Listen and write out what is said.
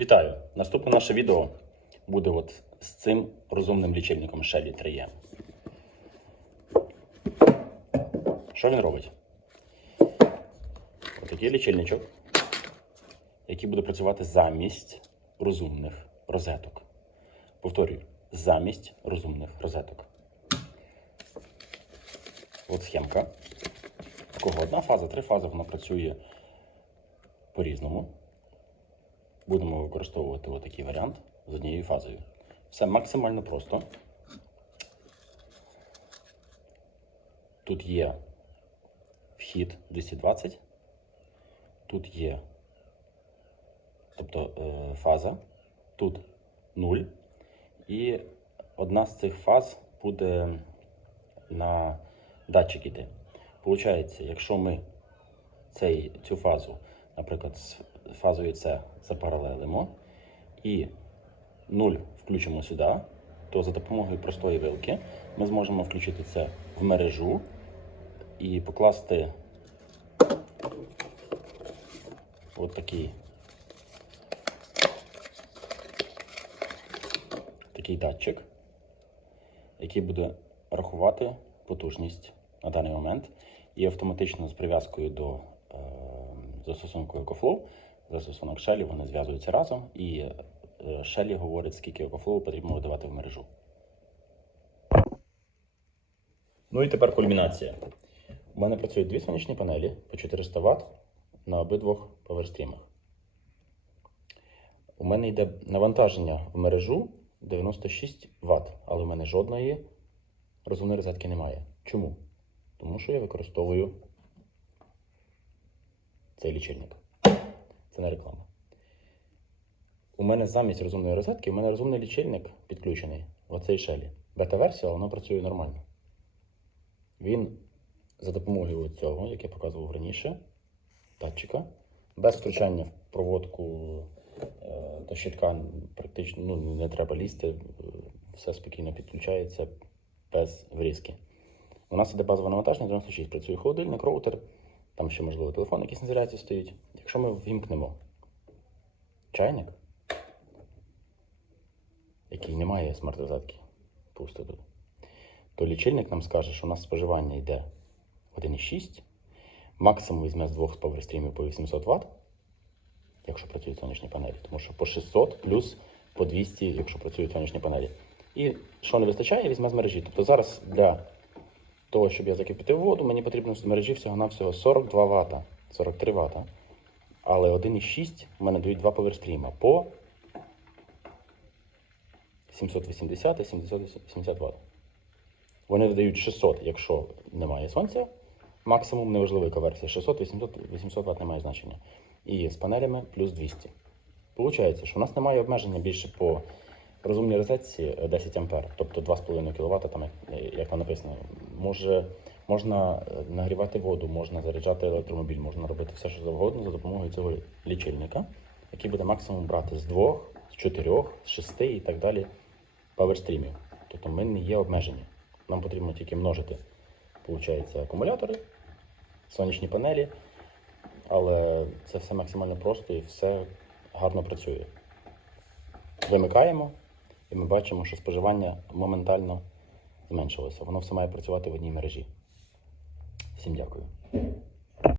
Вітаю! Наступне наше відео буде от з цим розумним лічильником Shelly 3E. Що він робить? Отакий лічильничок, який буде працювати замість розумних розеток. Повторюю, замість розумних розеток. От схемка. Кого одна фаза, три фази, вона працює по-різному. Будемо використовувати отакий варіант з однією фазою. Все максимально просто. Тут є вхід 220, тут є тобто, е, фаза, тут 0. І одна з цих фаз буде на датчик іти. Получається, якщо ми цей, цю фазу, наприклад, фазою С запаралелимо. І 0 включимо сюди, то за допомогою простої вилки ми зможемо включити це в мережу і покласти от такий, такий датчик, який буде рахувати потужність на даний момент. І автоматично з прив'язкою до е, застосунку EcoFlow, застосунок Shelly, вони зв'язуються разом, і Shelly говорить, скільки EcoFlow потрібно видавати в мережу. Ну і тепер кульмінація. У мене працюють дві сонячні панелі по 400 Вт на обидвох поверстрімах. У мене йде навантаження в мережу 96 Вт, але в мене жодної розумної розетки немає. Чому? Тому що я використовую цей лічильник. Не реклама. У мене замість розумної розетки, у мене розумний лічильник підключений оцей шелі. Бета-версія, вона працює нормально. Він за допомогою цього, як я показував раніше, датчика, без втручання в проводку е, до щитка практично ну, не треба лізти, е, все спокійно підключається без врізки. У нас іде базове навантаження 96, працює холодильник, роутер, там ще, можливо, телефон якийсь на зарядці стоїть. Якщо ми ввімкнемо чайник, який не має смарт-розетки, пусто тут, то лічильник нам скаже, що у нас споживання йде 1,6, максимум візьме з двох паверстрімів по 800 Вт, якщо працюють сонячні панелі, тому що по 600 плюс по 200, якщо працюють сонячні панелі. І що не вистачає, візьме з мережі. Тобто зараз для того, щоб я закипятив воду, мені потрібно з мережі всього-навсього 42 Вт, 43 Вт. Але 1,6 в мене дають два поверстріма по 780 і 780 Вт. Вони видають 600, якщо немає сонця. Максимум неважливо, яка версія. 600, 800, 800 Вт немає значення. І з панелями плюс 200. Получається, що у нас немає обмеження більше по розумній розетці 10 А, тобто 2,5 кВт, там, як- як там написано. Може, можна е, нагрівати воду, можна заряджати електромобіль, можна робити все, що завгодно за допомогою цього лічильника, який буде максимум брати з двох, з чотирьох, з шести і так далі паверстрімів. Тобто ми не є обмежені. Нам потрібно тільки множити, виходить, акумулятори, сонячні панелі, але це все максимально просто і все гарно працює. Вимикаємо, і ми бачимо, що споживання моментально зменшилося. Воно все має працювати в одній мережі. Всім дякую.